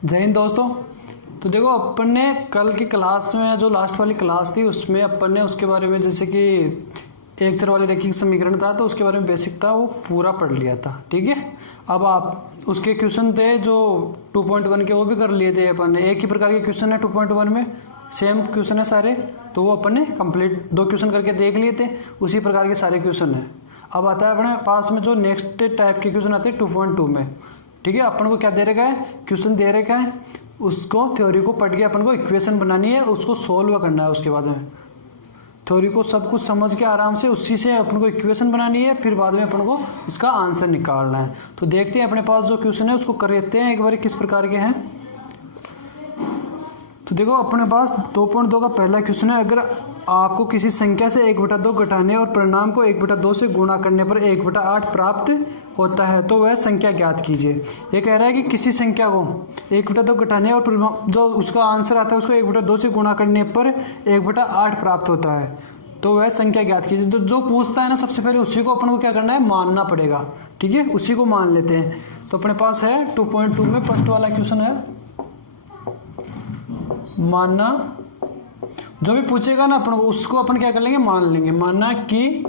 जय हिंद दोस्तों। तो देखो अपन ने कल की क्लास में जो लास्ट वाली क्लास थी उसमें अपन ने उसके बारे में जैसे कि एक चर वाले रैखिक समीकरण था तो उसके बारे में बेसिक था वो पूरा पढ़ लिया था। ठीक है, अब आप उसके क्वेश्चन थे जो 2.1 के वो भी कर लिए थे अपन ने। एक ही प्रकार के क्वेश्चन है 2.1 में, सेम क्वेश्चन है सारे, तो वो अपन ने कंप्लीट 2 क्वेश्चन करके देख लिए थे। उसी प्रकार के सारे क्वेश्चन है। अब आता है अपने पास में जो नेक्स्ट टाइप के क्वेश्चन आते हैं 2.2 में। ठीक है, अपन को क्या दे रखा है, क्वेश्चन दे रखा है, उसको थ्योरी को पढ़ के अपन को इक्वेशन बनानी है, उसको सोल्व करना है। उसके बाद में थ्योरी को सब कुछ समझ के आराम से उसी से अपन को इक्वेशन बनानी है, फिर बाद में अपन को इसका आंसर निकालना है। तो देखते हैं अपने पास जो क्वेश्चन है उसको कर लेते हैं एक बार किस प्रकार के हैं। तो देखो अपने पास 2.2 का पहला क्वेश्चन है, अगर आपको किसी संख्या से 1/2 घटाने और परिणाम को 1/2 से गुणा करने पर 1/8 प्राप्त होता है तो वह संख्या ज्ञात कीजिए। ये कह रहा है कि किसी संख्या को 1/2 घटाने और जो उसका आंसर आता है उसको 1/2 से गुणा करने पर 1/8 प्राप्त होता है तो वह संख्या ज्ञात कीजिए। तो जो पूछता है ना सबसे पहले उसी को अपन को क्या करना है, मानना पड़ेगा। ठीक है, उसी को मान लेते हैं। तो अपने पास है 2.2 में फर्स्ट वाला क्वेश्चन है, मानना। जो भी पूछेगा ना अपन को उसको अपन क्या कर लेंगे, मान लेंगे। मानना कि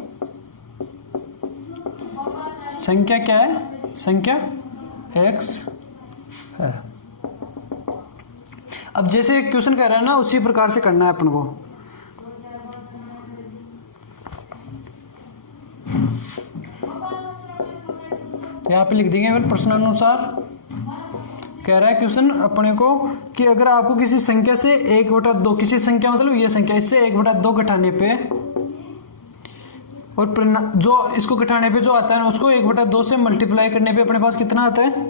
संख्या क्या है, संख्या x है। अब जैसे क्वेश्चन कह रहा है ना उसी प्रकार से करना है अपन को। यहां पे लिख देंगे प्रश्नानुसार। कह रहा है क्वेश्चन अपने को कि अगर आपको किसी संख्या से 1/2, किसी संख्या मतलब ये संख्या, इससे 1/2 घटाने पे और जो इसको घटाने पे जो आता है ना उसको 1/2 से मल्टीप्लाई करने पे अपने पास कितना आता है,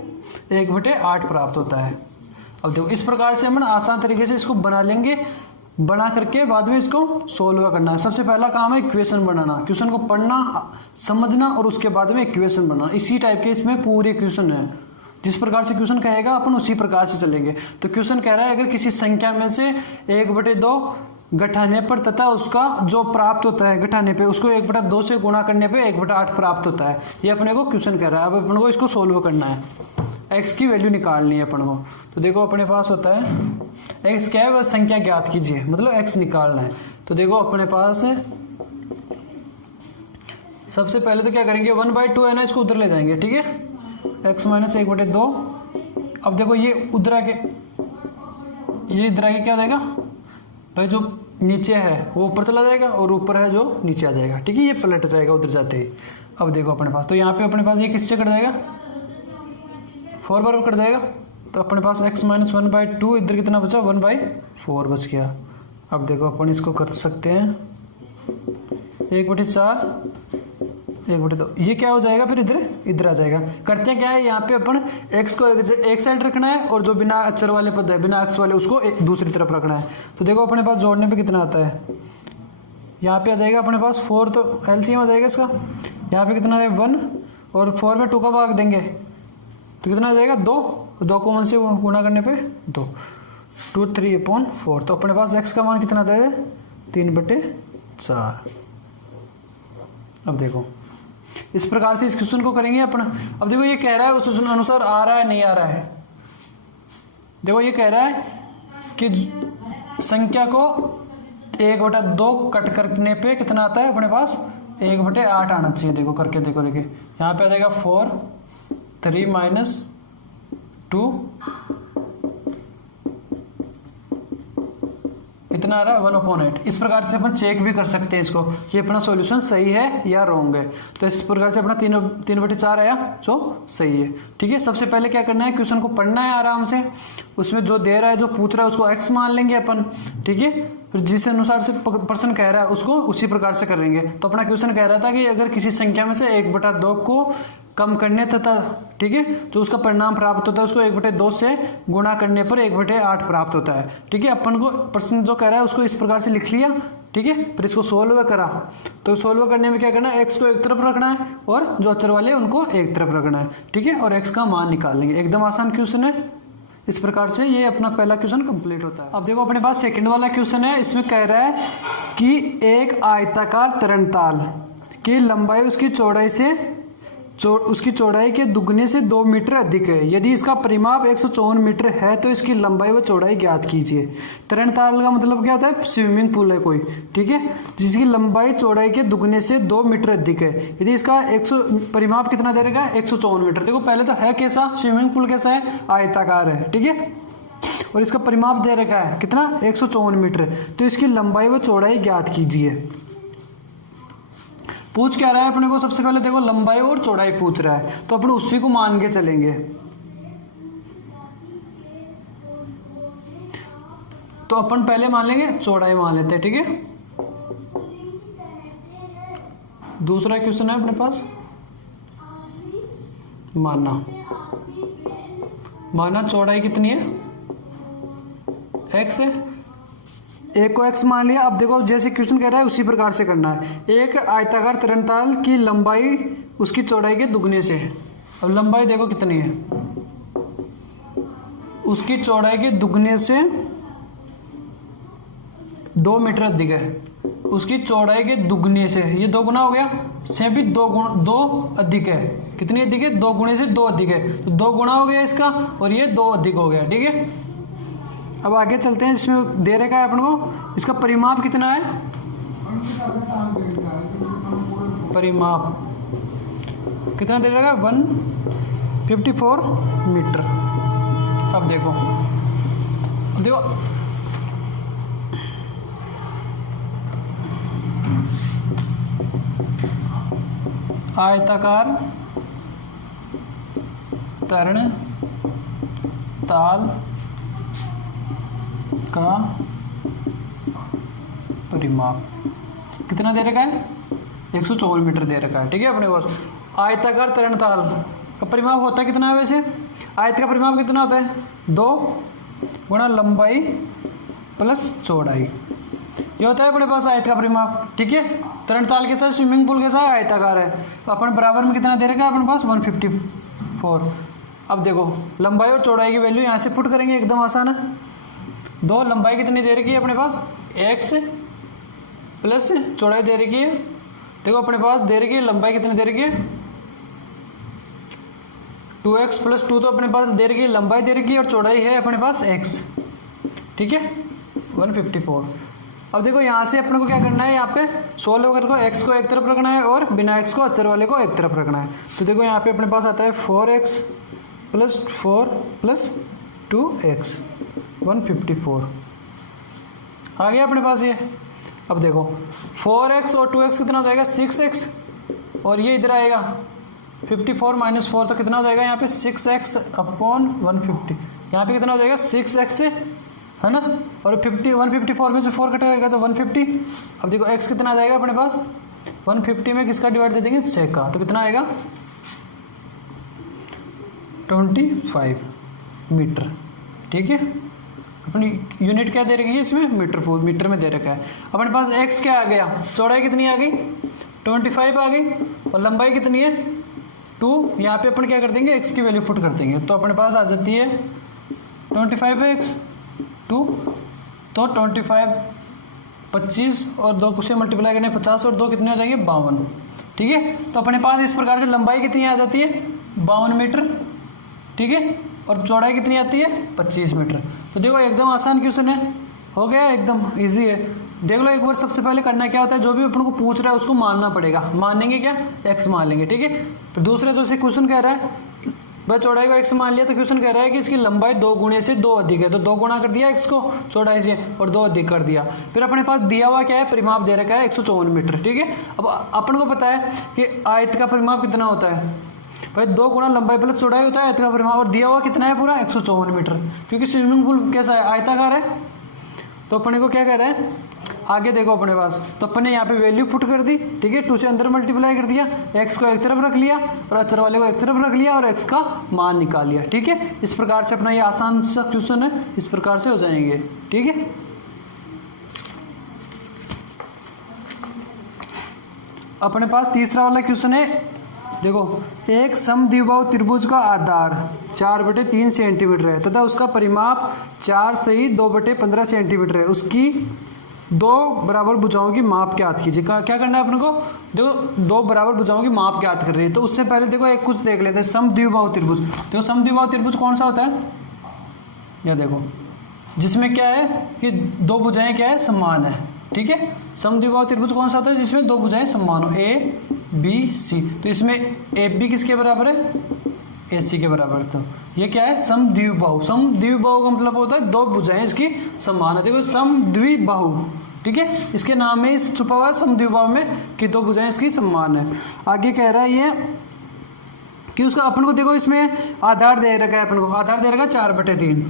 1/8 प्राप्त होता है। अब देखो इस प्रकार से हम आसान तरीके से इसको बना लेंगे। बना करके बाद में इसको सोल्व करना है। सबसे पहला काम है इक्वेशन बनाना, क्वेश्चन को पढ़ना, समझना और उसके बाद में इक्वेशन बनाना। इसी टाइप के इसमें पूरे क्वेश्चन है। जिस प्रकार से क्वेश्चन कहेगा अपन उसी प्रकार से चलेंगे। तो क्वेश्चन कह रहा है अगर किसी संख्या में से 1/2 घटाने पर तथा उसका जो प्राप्त होता है घटाने पे उसको 1/2 से गुणा करने पे 1/8 प्राप्त होता है। ये अपने को क्वेश्चन कह रहा है। अब अपन को इसको सोल्व करना है, x की वैल्यू निकालनी है अपन को। तो देखो अपने पास होता है x क्या है, वह संख्या ज्ञात कीजिए, मतलब x निकालना है। तो देखो अपने पास है सबसे पहले तो क्या करेंगे, 1/2 है ना, इसको उधर ले जाएंगे। ठीक है, x - 1/2। अब देखो ये उधर आके क्या हो जाएगा भाई, जो नीचे है वो ऊपर चला जाएगा और ऊपर है जो नीचे आ जाएगा। ठीक है, ये पलट जाएगा उधर जाते ही। अब देखो अपने पास तो यहाँ पे अपने पास ये किससे कट जाएगा, 4 बार कट जाएगा। तो अपने पास x - 1/2 इधर कितना बचा, 1/4 बच गया। अब देखो अपन इसको कर सकते हैं 1/4 1/2, ये क्या हो जाएगा फिर इधर आ जाएगा। करते हैं क्या है, यहाँ पे अपन x को एक साइड रखना है और जो बिना अक्षर वाले पद है, बिना अक्ष वाले, उसको दूसरी तरफ रखना है। तो देखो अपने पास जोड़ने पे कितना आता है, यहाँ पे आ जाएगा अपने पास 4, तो एलसीएम आ जाएगा इसका। यहाँ पे कितना है 1 और 4 में 2 का भाग देंगे तो कितना आ जाएगा 2 को 1 से गुणा करने पे 2, 2 3/4। तो अपने पास x का मान कितना आता है 3/4। अब देखो इस प्रकार से इस क्वेश्चन को करेंगे अपन। अब देखो ये कह रहा है उस अनुसार आ रहा है नहीं आ रहा है। देखो ये कह रहा है कि संख्या को 1/2 कट करने पे कितना आता है अपने पास, 1/8 आना चाहिए। देखो करके देखो, देखिए यहाँ पे आ जाएगा 4 3 - 2 कितना आ रहा है 1/8। इस प्रकार से अपन चेक भी कर सकते हैं इसको, ये अपना सॉल्यूशन सही है या रॉन्ग है। तो इस प्रकार से अपना 3/4 आया जो सही है। ठीक है, सबसे पहले क्या करना है, क्वेश्चन को पढ़ना है आराम से। उसमें जो दे रहा है, जो पूछ रहा है उसको x मान लेंगे अपन। ठीक है, फिर जिस अनुसार से प्रश्न कह रहा है उसको उसी प्रकार से करेंगे। तो अपना क्वेश्चन कह रहा था कि अगर किसी संख्या में से 1/2 को कम करने तथा, ठीक है, जो उसका परिणाम प्राप्त होता है उसको 1/2 से गुणा करने पर 1/8 प्राप्त होता है। ठीक है, अपन को प्रश्न जो कह रहा है उसको इस प्रकार से लिख लिया। ठीक है, फिर इसको सोल्व करा। तो सोल्व करने में क्या करना है, x को एक तरफ रखना है और जो अक्षर वाले उनको एक तरफ रखना है। ठीक है, और x का मान निकाल लेंगे। एकदम आसान क्वेश्चन है। इस प्रकार से ये अपना पहला क्वेश्चन कंप्लीट होता है। अब देखो अपने पास सेकंड वाला क्वेश्चन है। इसमें कह रहा है कि एक आयताकार तरंगताल की लंबाई उसकी चौड़ाई से उसकी चौड़ाई के दुगने से 2 मीटर अधिक है। यदि इसका परिमाप 154 मीटर है तो इसकी लंबाई व चौड़ाई ज्ञात कीजिए। तरणताल का मतलब क्या होता है? स्विमिंग पूल है कोई, ठीक है, जिसकी लंबाई चौड़ाई के दुगने से 2 मीटर अधिक है। यदि इसका परिमाप कितना दे रखा है? 154 मीटर। देखो पहले तो है कैसा स्विमिंग पूल, कैसा है? आयताकार है, ठीक है, और इसका परिमाप दे रखा है कितना? 154 मीटर। तो इसकी लंबाई व चौड़ाई ज्ञात कीजिए। पूछ क्या रहा है अपने को? सबसे पहले देखो लंबाई और चौड़ाई पूछ रहा है, तो अपन उसी को मान के चलेंगे। तो अपन पहले मान लेंगे चौड़ाई मान लेते हैं, ठीक है। दूसरा क्वेश्चन है अपने पास माना चौड़ाई कितनी है? x है, एक को x मान लिया। अब देखो जैसे क्वेश्चन कह रहा है उसी प्रकार से करना है। एक आयताकार तरणताल की लंबाई उसकी चौड़ाई के दुगने से है। अब लंबाई देखो कितनी है, उसकी चौड़ाई के दुगने से 2 मीटर अधिक है। उसकी चौड़ाई के दुगने से, ये 2 गुना हो गया, से भी 2 अधिक है। कितनी अधिक है? 2 गुणे से 2 अधिक है, तो 2 गुना हो गया इसका, और ये 2 अधिक हो गया, ठीक है। अब आगे चलते हैं। इसमें दे रखा है अपन को, इसका परिमाप कितना है? परिमाप कितना दे रखा है? 154 मीटर। अब देखो आयताकार तरणताल का परिमाप कितना दे रखा है? 154 मीटर दे रखा है, ठीक है अपने पास। आयताकार तरणताल का परिमाप होता है कितना है वैसे? आयत का परिमाप कितना होता है? 2 गुणा लंबाई प्लस चौड़ाई, ये होता है अपने पास आयत का परिमाप, ठीक है। तरणताल के साथ स्विमिंग पूल के साथ आयताकार है, तो अपन बराबर में कितना दे रखा है अपने पास? 154। अब देखो लंबाई और चौड़ाई की वैल्यू यहाँ से पुट करेंगे, एकदम आसान है। 2 लंबाई कितनी दे रखी है अपने पास? x प्लस चौड़ाई दे रखी है। देखो अपने पास दे रखी है लंबाई कितनी दे रखी है? 2x प्लस 2 तो अपने पास दे रखी है, लंबाई दे रखी है, और चौड़ाई है अपने पास x, ठीक है, 154। अब देखो यहाँ से अपने को क्या करना है, यहाँ पे सोल्व होकर को x को एक तरफ रखना है और बिना x को अचर वाले को एक तरफ रखना है। तो देखो यहाँ पे अपने पास आता है 4x प्लस 4 प्लस 2x 154 आ गया अपने पास ये। अब देखो 4x और 2x कितना हो जाएगा? 6x, और ये इधर आएगा 54 माइनस 4, तो कितना हो जाएगा यहाँ पे? 6x upon 150। यहाँ पे कितना हो जाएगा? 6x से, है ना, और 154 में से 4 कटेगा तो 150। अब देखो x कितना आ जाएगा अपने पास? 150 में किसका डिवाइड दे देंगे? 6 का, तो कितना आएगा? 25 मीटर, ठीक है। अपनी यूनिट क्या दे रखी है इसमें? मीटर में दे रखा है। अपने पास x क्या आ गया? चौड़ाई कितनी आ गई? 25 आ गई, और लंबाई कितनी है? 2। यहाँ पे अपन क्या कर देंगे? x की वैल्यू पुट कर देंगे, तो अपने पास आ जाती है 25x 2, तो 25 25 और 2 से मल्टीप्लाई करने 50, और 2 कितने हो जाएंगे? 52, ठीक है। तो अपने पास इस प्रकार से लंबाई कितनी आ जाती है? 52 मीटर, ठीक है, और चौड़ाई कितनी आती है? 25 मीटर। तो देखो एकदम आसान क्वेश्चन है, हो गया, एकदम इजी है। देख लो एक बार, सबसे पहले करना क्या होता है, जो भी अपन को पूछ रहा है उसको मानना पड़ेगा। मानेंगे क्या? x मान लेंगे, ठीक है। फिर दूसरे जो से क्वेश्चन कह रहा है, भाई चौड़ाई को x मान लिया, तो क्वेश्चन कह रहा है कि इसकी लंबाई 2 गुणे से 2 अधिक है, तो 2 गुणा कर दिया x को चौड़ाई से, और 2 अधिक कर दिया। फिर अपने पास दिया हुआ क्या है? परिमाप दे रखा है 154 मीटर, ठीक है। अब अपन को पता है कि आयत का परिमाप कितना होता है? भाई 2 गुणा लंबाई प्लस चौड़ाई होता है आयत का परिमाप, और दिया हुआ कितना है? पूरा 154 मीटर, क्योंकि स्विमिंग पूल कैसा है? आयताकार है। तो अपने को क्या कह रहा है आगे? देखो अपने पास, तो अपन ने यहाँ पे वैल्यू पुट कर दी, ठीक है, 2 से अंदर मल्टीप्लाई कर दिया, x को एक तरफ रख लिया और अचर वाले को एक तरफ रख लिया, और x का मान निकाल लिया, ठीक है। इस प्रकार से अपना ये आसान सा क्वेश्चन है, इस प्रकार से हो जाएंगे, ठीक है। अपने पास तीसरा वाला क्वेश्चन है, देखो एक समद्विबाहु त्रिभुज का आधार 4/3 सेंटीमीटर है तथा उसका परिमाप 4 सही 2/15 सेंटीमीटर है। उसकी दो बराबर भुजाओं की माप ज्ञात कीजिए। क्या करना है अपन को? देखो दो बराबर भुजाओं की माप ज्ञात कर रही है, तो उससे पहले देखो एक कुछ देख लेते हैं, समद्विबाहु त्रिभुज। देखो समद्विबाहु त्रिभुज कौन सा होता है? या देखो जिसमें क्या है कि दो भुजाएं क्या है, समान है। ठीक है, समद्विबाहु त्रिभुज कौन सा होता है? जिसमें दो भुजाएं समान हो, ए बी सी। तो इसमें ए बी किसके बराबर है? ए सी के बराबर। तो ये क्या है? समद्विबाहु। समद्विबाहु का मतलब होता है दो भुजाएं इसकी समान है। देखो समद्विबाहु, ठीक है, इसके नाम में इस छुपा हुआ है समद्विबाहु में कि दो भुजाएं इसकी समान है। आगे कह रहा है ये कि उसका अपन को देखो इसमें आधार दे रखा है, अपन को आधार दे रखा है 4/3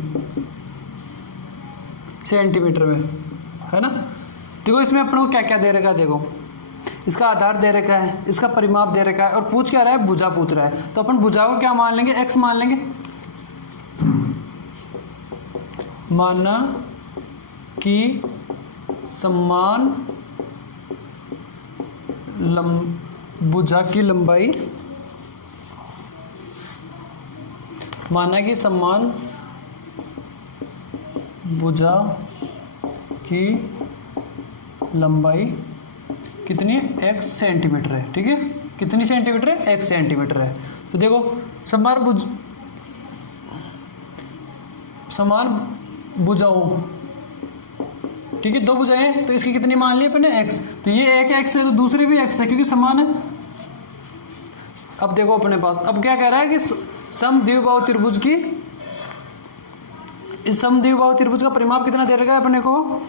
सेंटीमीटर में, है ना। देखो इसमें अपन को क्या क्या दे रखा है, देखो इसका आधार दे रखा है, इसका परिमाप दे रखा है, और पूछ क्या रहा है? भुजा पूछ रहा है। तो अपन भुजा को क्या मान लेंगे? x मान लेंगे। माना कि समान भुजा की लंबाई, माना कि समान भुजा की लंबाई कितनी है? x सेंटीमीटर है। ठीक है, कितनी सेंटीमीटर है? x सेंटीमीटर है। तो देखो समान भुजाओं, ठीक है, दो भुजाएं, तो इसकी कितनी मान ली अपने? x। तो ये एक x है तो दूसरी भी x है क्योंकि समान है। अब देखो अपने पास अब क्या कह रहा है कि समद्विबाहु त्रिभुज की, इस समद्विबाहु त्रिभुज का परिमाप कितना दे रखा है अपने को?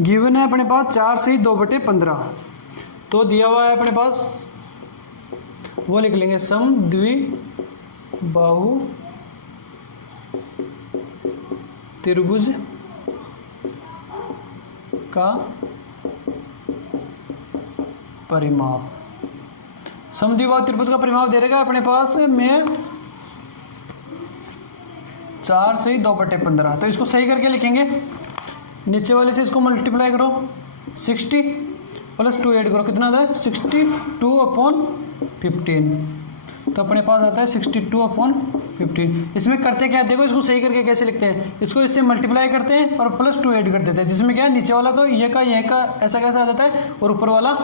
गिवन है अपने पास 4 से 2/15। तो दिया हुआ है अपने पास, वो लिख लेंगे समद्विबाहु त्रिभुज का परिमाप। समद्विबाहु त्रिभुज का परिमाप दे रखा है अपने पास में 4 से 2/15। तो इसको सही करके लिखेंगे, नीचे वाले से इसको मल्टीप्लाई करो, 60 + 2 ऐड करो, कितना आता है? 62/15। तो अपने पास आता है 62/15। इसमें करते क्या है, देखो इसको सही करके कैसे लिखते हैं, इसको इससे मल्टीप्लाई करते हैं और +2 ऐड कर देते हैं, जिसमें क्या है नीचे वाला तो ये का ऐसा कैसा आ जाता है, और ऊपर वाला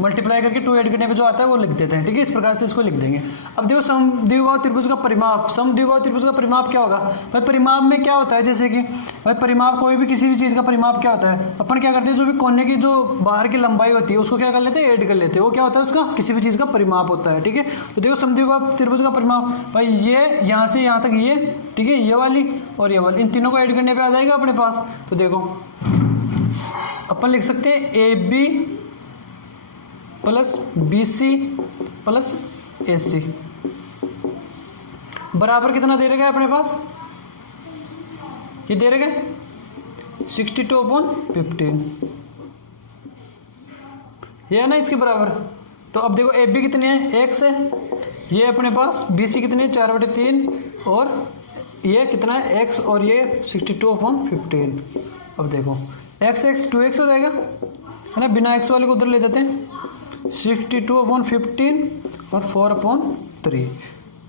मल्टीप्लाई करके 2 ऐड करने पे जो आता है वो लिख देते हैं। ठीक है, इस प्रकार से इसको लिख देंगे। अब देखो समद्विबाहु त्रिभुज का परिमाप, समद्विबाहु त्रिभुज का परिमाप क्या होगा भाई? परिमाप में क्या होता है, जैसे कि भाई परिमाप कोई भी किसी भी चीज़ का परिमाप क्या होता है, अपन क्या करते हैं, जो भी कोने की जो बाहर की लंबाई होती है उसको क्या कर लेते हैं? ऐड कर लेते हैं। वो क्या होता है? उसका किसी भी चीज़ का परिमाप होता है। ठीक है, तो देखो समद्विबाहु त्रिभुज का परिमाप भाई ये यहाँ से यहाँ तक ये, ठीक है, ये वाली और ये वाली, इन तीनों को ऐड करने पर आ जाएगा अपने पास। तो देखो अपन लिख सकते हैं AB + BC + AC बराबर कितना दे रखा है अपने पास? ये दे रखा है 62/15, ये है ना इसके बराबर। तो अब देखो AB कितनी है? x है, ये अपने पास BC कितनी है? 4/3, और ये कितना है? x, और ये 62/15। अब देखो x 2x हो जाएगा, है ना, बिना x वाले को उधर ले जाते हैं, 62/15 और 4/3।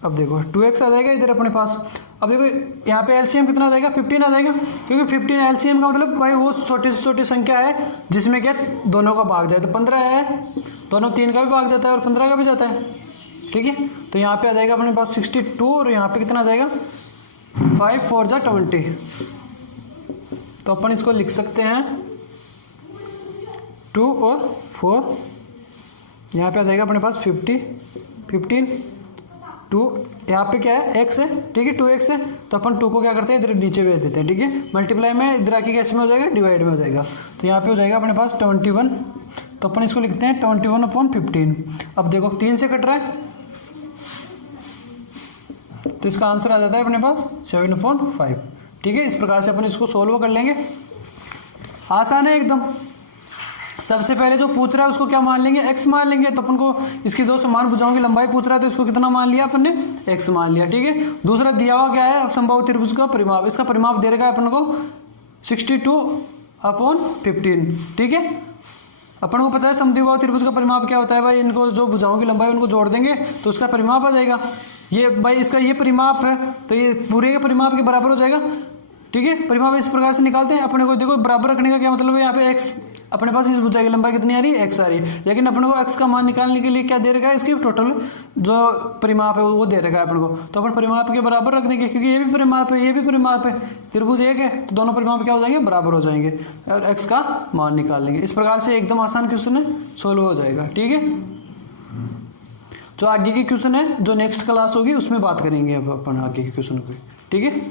अब देखो 2x आ जाएगा इधर अपने पास। अब देखो यहाँ पे एलसीएम कितना आ जाएगा? 15 आ जाएगा, क्योंकि 15 एलसीएम का मतलब भाई वो छोटी से छोटी संख्या है जिसमें क्या दोनों का भाग जाए। तो 15 है, दोनों 3 का भी भाग जाता है और 15 का भी जाता है। ठीक है, तो यहाँ पे आ जाएगा अपने पास 62, और यहाँ पे कितना आ जाएगा? 5 4 जा 20। तो अपन इसको लिख सकते हैं 2 और 4, यहाँ पे आ जाएगा अपने पास 50 15 2, यहाँ पे क्या है? x है, ठीक है, 2x है, तो अपन 2 को क्या करते हैं इधर नीचे भेज देते हैं। ठीक है, मल्टीप्लाई में इधर आके कैसे में हो जाएगा? डिवाइड में हो जाएगा। तो यहाँ पे हो जाएगा अपने पास 21, तो अपन इसको लिखते हैं 21/15। अब देखो 3 से कट रहा है, तो इसका आंसर आ जाता है अपने पास 7/5। ठीक है, इस प्रकार से अपन इसको सोल्व कर लेंगे। आसान है एकदम। सबसे पहले जो पूछ रहा है उसको क्या मान लेंगे? x मान लेंगे। तो अपन को इसकी दो समान भुजाओं की लंबाई पूछ रहा है, तो इसको कितना मान लिया अपन ने? x मान लिया। ठीक है, दूसरा दिया हुआ क्या है? समबाहु त्रिभुज का परिमाप। इसका परिमाप दे रखा है अपन को 62/15। ठीक है, अपन को पता है समद्विबाहु त्रिभुज का परिमाप क्या होता है भाई, इनको जो भुजाओं की लंबाई उनको जोड़ देंगे तो उसका परिमाप आ जाएगा। ये भाई इसका ये परिमाप है, तो ये पूरे के परिमाप के बराबर हो जाएगा ठीक है, परिमाप इस प्रकार से निकालते हैं। अपने को देखो बराबर रखने का क्या मतलब है, यहाँ पे x अपने पास इस भुजा की लंबाई कितनी आ रही है, x आ रही है, लेकिन अपने को x का मान निकालने के लिए क्या दे रखा है, इसकी टोटल जो परिमाप है वो दे रखा है अपने को, तो अपन परिमाप के बराबर रख देंगे, क्योंकि ये भी परिमाप है ये भी परिमाप है, त्रिभुज एक है, तो दोनों परिमाप क्या हो जाएंगे, बराबर हो जाएंगे, और x का मान निकाल लेंगे। इस प्रकार से एकदम आसान क्वेश्चन है, सोल्व हो जाएगा। ठीक है, जो आगे की क्वेश्चन है, जो नेक्स्ट क्लास होगी उसमें बात करेंगे अब अपन आगे के क्वेश्चन पे। ठीक है।